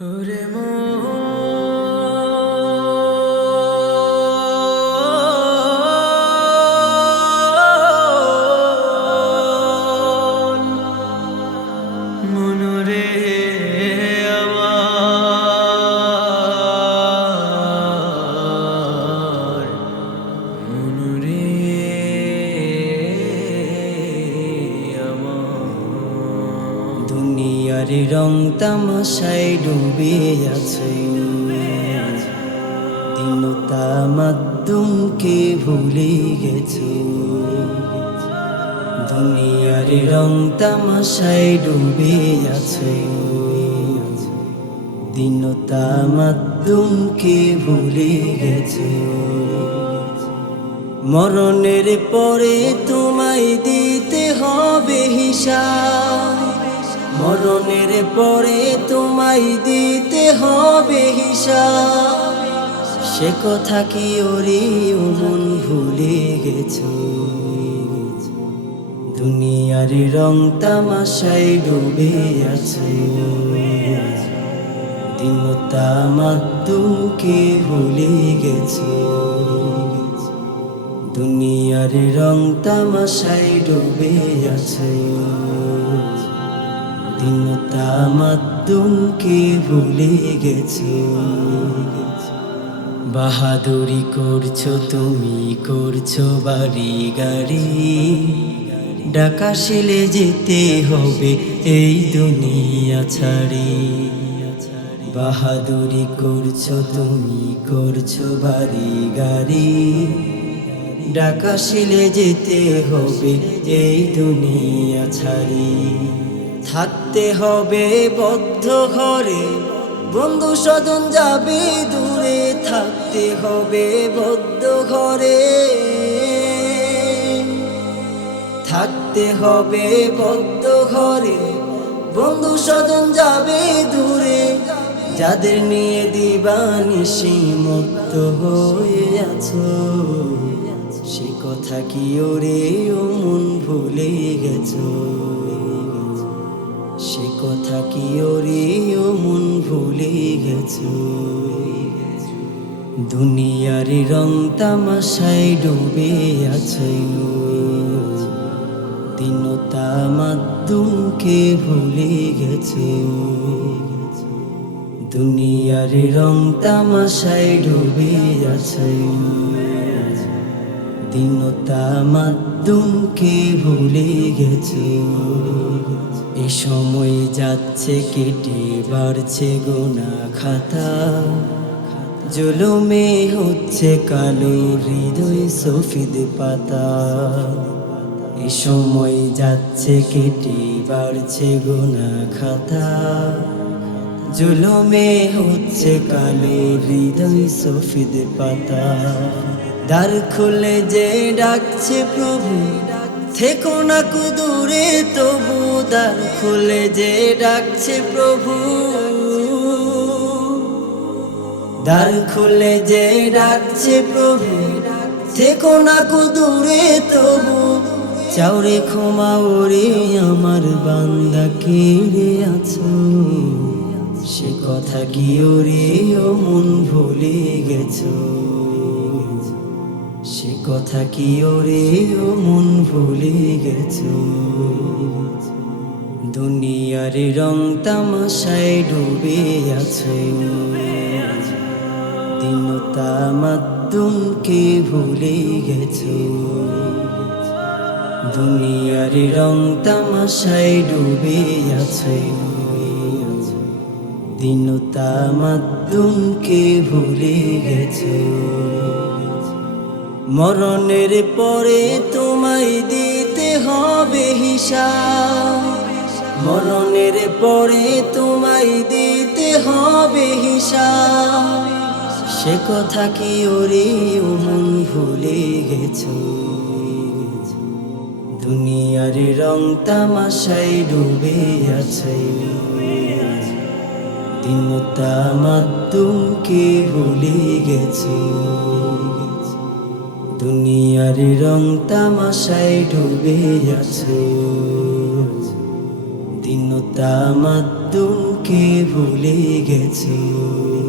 ওরে মনরে আমার মনরে আমার দুনিয়ার রং তামাশায় ডুবে আছে দিনতা মাধ্যমকে ভুলে গেছো দুনিয়ার রং তামাশায় ডুবে আছে দিনতা মাধ্যমকে ভুলে গেছো মরণের পরে তোমায় দিতে হবে হিসাব মরণের পরে তোমায় দিতে হবে হিসাব সে কথা কি ওরে মন ভুলে গেছো দুনিয়ার রং তামাশায় ডুবে আছে দিনতা মাধ্যমকে ভুলে গেছো দুনিয়ার রং তামাশায় ডুবে আছে দিনতা মাধ্যমকে ভুলে গেছো বাহাদুরি করছো তুমি করছো বাড়ি গাড়ি ঢাকা শিলে যেতে হবে এই দুনিয়া ছাড়ি বাহাদুরি করছো তুমি করছো বাড়ি গাড়ি ঢাকা শিলে যেতে হবে এই দুনিয়া ছাড়ি থাকতে হবে বদ্ধ ঘরে বন্ধু স্বজন যাবে দূরে থাকতে হবে বদ্ধ ঘরে থাকতে হবে বদ্ধ ঘরে বন্ধু স্বজন যাবে দূরে যাদের নিয়ে দিবানিশি মত্ত হয়ে আছো সে কথা কি ওরে মন ভুলে গেছো সে কথা কি ওরে মন ভুলে গেছো দুনিয়ার রং তামাশায় ডুবে আছে দিনতা মাধ্যমকে ভুলে গেছো দুনিয়ার রং তামাশায় ডুবে আছে দিনতা মাধ্যমকে ভুলে গেছো এ সময় যাচ্ছে কেটে বাড়ছে গোনা খাতা জুলুমে হচ্ছে কালো হৃদয় সফিদ পাতা এ সময় যাচ্ছে কেটে বাড়ছে গোনা খাতা জুলুমে হচ্ছে কালো হৃদয় সফিদ পাতা দ্বার খুলে যে ডাকছে প্রভু থেকো না কুদূরে তবু দ্বার খুলে যে ডাকছে প্রভু দ্বার খুলে যে ডাকছে প্রভু থেকো না কুদূরে তবু চাওরে ক্ষমা ওরে আমার বান্দা কেড়ে আছো সে কথা কি ওরে মন ভুলে গেছো সে কথা কি ওরে মন ভুলে গেছো দুনিয়ার রং তামাশায় ডুবে আছে দিনতা মাধ্যমকে ভুলে গেছো দুনিয়ার রং তামাশায় ডুবে আছে দিনতা মাধ্যমকে ভুলে গেছো মরণের পরে তোমায় দিতে হবে হিসাব মরণের পরে তোমায় দিতে হবে হিসাব সে কথা কি ওরে মন ভুলে গেছো দুনিয়ার রং তামাশায় ডুবে আছে দিনতা মাধ্যমকে ভুলে গেছো দুনিয়ার রং তামাশায় ডুবে আছে দিনতা মাধ্যম বাঁধনকে ভুলে গেছো।